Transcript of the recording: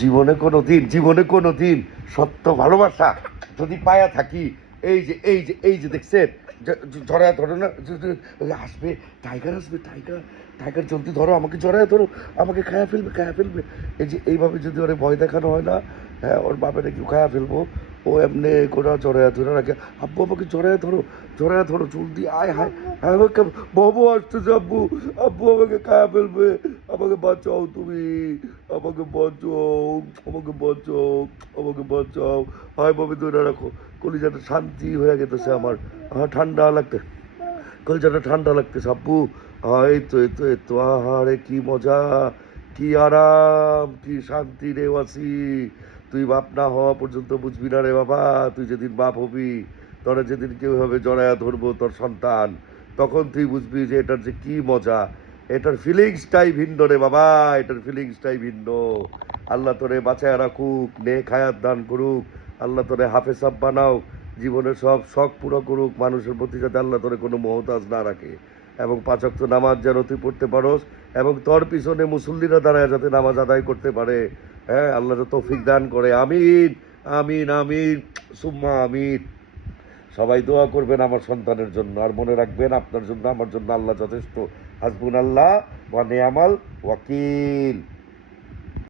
জীবনে কোনো দিন সত্য ভালোবাসা যদি পায়া থাকি, এই যে দেখছেন, জড়ায় ধরো না, আসবে টাইগার, আসবে টাইগার, টাইগার জলদি ধরো, আমাকে জড়ায় ধরো, আমাকে খায়া ফেলবে। এই যে এইভাবে যদি ওরে ভয় দেখানো হয় না, হ্যাঁ, ওর বাপের কেউ খায়া ফেলবো, ও এমনি গোড়া জড়ায় ধরে রাখে, আব্বু আমাকে জড়ায় ধরো জলদি, আয় হায়, হ্যাঁ আমাকে, বাবু আসতেছে, আব্বু, আব্বু আমাকে খায়া ফেলবে, আমাকে বাঁচাও তুমি, আমাকে বাঁচাও, আমাকে বাঁচাও, আমাকে বাঁচাও, হায় বাবা ধরে রাখো, কলিজাটা শান্তি হয়ে গেতেছে আমার, ঠান্ডা লাগতে, কলিজাটা ঠান্ডা লাগতেছে আব্বু, এই তো আহারে কি মজা, কি আরাম, কি শান্তি রে ওয়াসি, তুই বাপ না হওয়া পর্যন্ত বুঝবি না রে বাবা, তুই যেদিন বাপ হবি, তোরা যেদিন কেউ ভাবে জড়ায়া ধরবো তোর সন্তান, তখন তুই বুঝবি যে এটার যে কি মজা, এটার ফিলিংসটাই ভিন্ন রে বাবা, এটার ফিলিংসটাই ভিন্ন। আল্লাহ তোরে বাঁচায় রাখুক, নেক হায়াত দান করুক, আল্লাহ তোরে হাফেসাব বানাও, জীবনের সব শখ পুরো করুক, মানুষের প্রতি যাতে আল্লাহ তোরে কোনো মহতাজ না রাখে, এবং পাঁচ ওয়াক্ত নামাজ যেন তুই পড়তে পারোস, এবং তোর পিছনে মুসল্লিরা দাঁড়ায় যাতে নামাজ আদায় করতে পারে। হ্যাঁ, আল্লাহ তো তৌফিক দান করে, আমিন, আমিন, আমিন, সুম্মা আমিন। সবাই দোয়া করবেন আমার সন্তানের জন্য, আর মনে রাখবেন আপনার জন্য আমার জন্য আল্লাহ যথেষ্ট। হাসবুন আল্লাহ ওয়া নি'মাল ওয়াকিল।